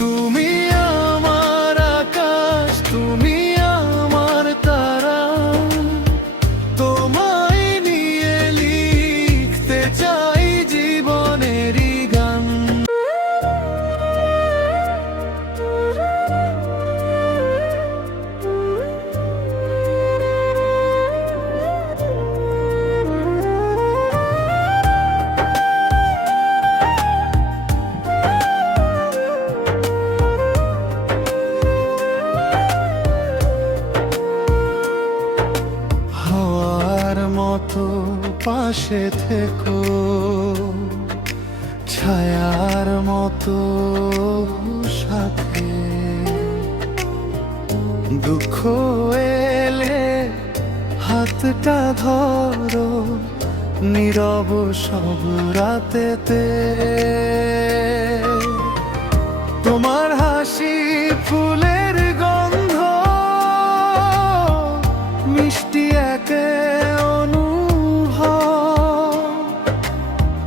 তুমি আমার আকাশ, তুমি আমার তারা, তোমায় নিয়ে লিখতে চাই জীবনেরই গান। হাওয়ার মতো পাশে থেকো, ছায়ার মতো সাথে, দুঃখ এলে হাতটা ধরো, নীরব সব রাতেতে। তোমার হাসি ফুলের গন্ধ, মিষ্টি একে অনুভব,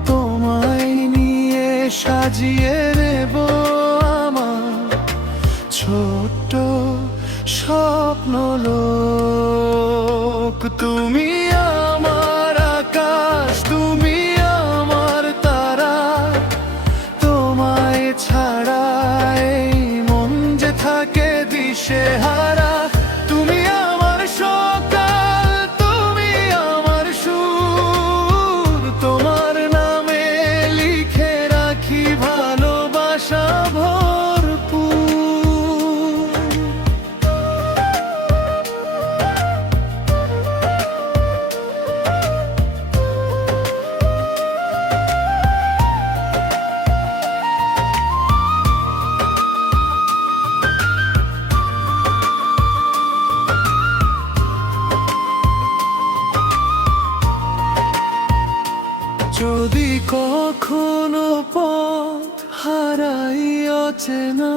তোমায় নিয়ে সাজিয়ে নেব আমার ছোট্ট স্বপ্নলোক। তুমি আমার আকাশ, তুমি আমার তারা, তোমায় ছাড়া এই মন যে থাকে দিশেহারা। তুমি আমার সকাল, তুমি আমার সুর, তোমার নামে লিখে রাখি ভালোবাসা ভরপুর। যদি কখনো পথ হারাই অচেনা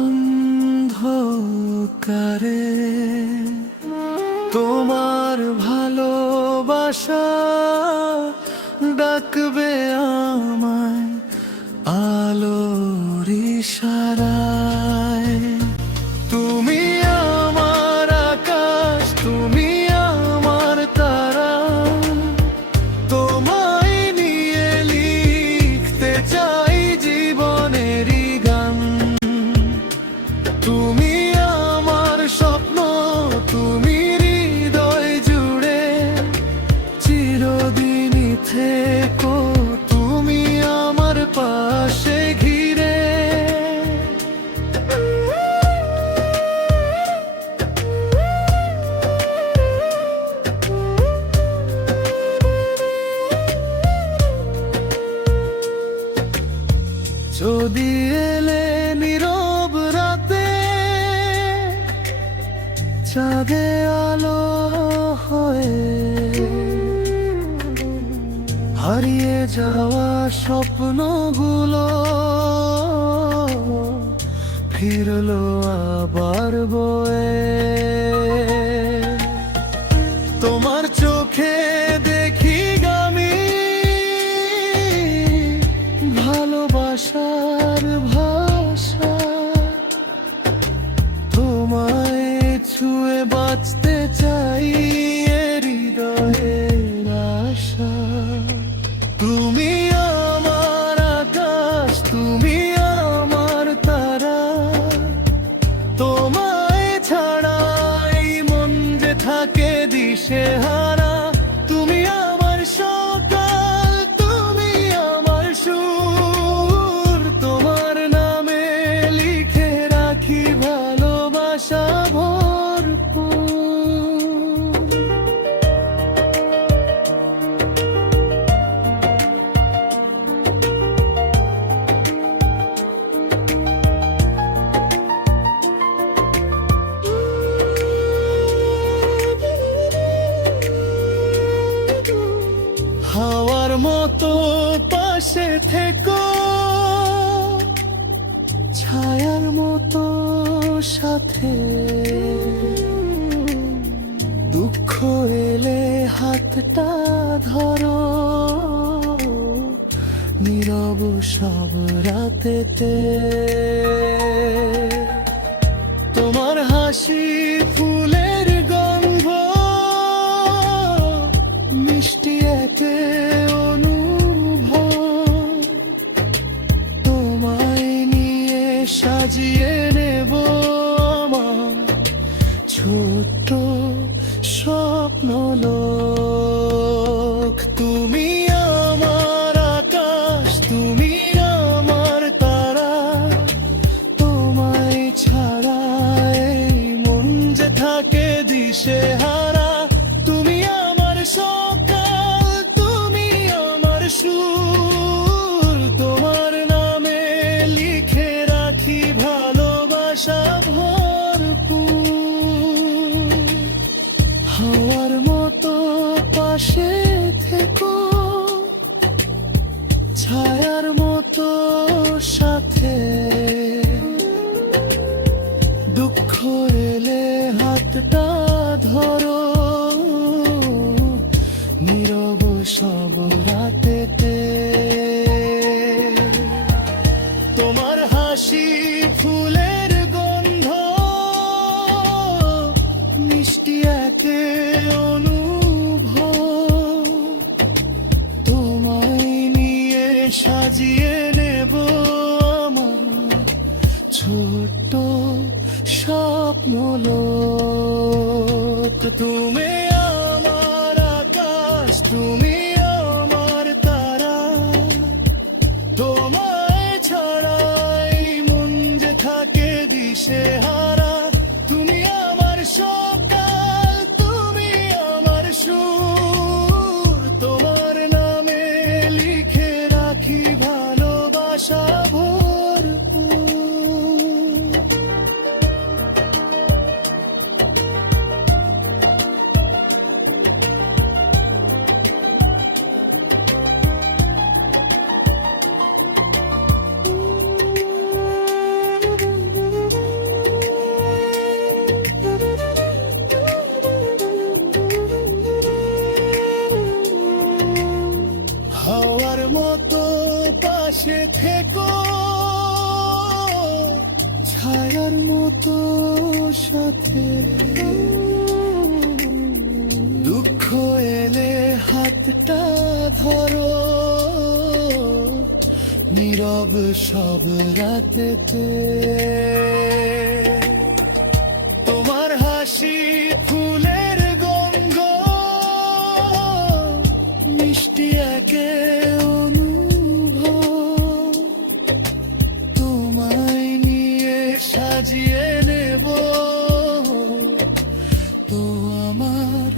অন্ধকারে, তোমার ভালোবাসা ডাকবে আমায় আলোর ইশারায়। তুমি আমার আকাশ, তুমি আমার তারা, তোমায় নিয়ে লিখতে চাই জীবনেরই গান। তুমি আমার স্বপ্ন, তুমি হৃদয় জুড়ে চিরদিনই থেকো, তুমি আমার পাশে ঘিরে। যদি এলে নীরব রাতে, চাঁদে আলো হয়ে, হারিয়ে যাওয়া স্বপ্নগুলো ফিরলো আবার বয়ে। তোমার চোখে দেখি আমি ভালোবাসার ভাষা, তোমায় ছুঁয়ে বাঁচতে চাই হৃদয়ের আশা। তুমি আমার আকাশ, তুমি আমার তারা, তোমায় ছাড়াই মন যে থাকে দিশেহারা। তুমি আমার সকাল, তুমি আমার সুর, তোমার নামে লিখে রাখি ভালোবাসা ভরপুর। হাওয়ার মতো পাশে থেকো, ছায়ার মতো সাথে, দুঃখ এলে হাতটা ধরো, নীরব সব রাতেতে তোমার হাসি ফুলের গন্ধ মিষ্টি একে অনুভব তোমায় নিয়ে সাজিয়ে নেব আমার ছোট্ট স্বপ্ন লোক তুমি আমার আকাশ তুমি আমার তারা তোমায় ছাড়া এই মন যে থাকে দিশেহারা তুমি আমার সকাল তুমি আমার সুর তোমার নামে লিখে রাখি ভালোবাসা ভরপুর হাওয়ার মতো পাশে থেকো ছায়ার মতো সাথে দুঃখ এলে হাতটা ধরো নীরব সব রাতেতে তোমার হাসি ফুলের গন্ধ মিষ্টি একে অনুভব তোমায় নিয়ে সাজিয়ে নেব আমার ছোট্ট স্বপ্ন লোক তুমি আমার আকাশ তুমি আমার তারা তোমায় ছাড়াই মন যে থাকে দিশেহারা তুমি আমার সকাল তুমি আমার সুর তোমার নামে লিখে রাখি ভালোবাসা ভরপুর হাওয়ার মতো পাশে থেকো ছায়ার মতো সাথে দুঃখ এলে হাতটা ধরো নীরব সব রাতেতে তোমার হাসি ফুলের গন্ধ মিষ্টি একে অনুভব তোমায় নিয়ে সাজিয়ে নেব তো আমার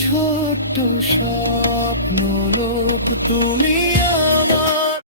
ছোট্ট স্বপ্ন লোক তুমি আমার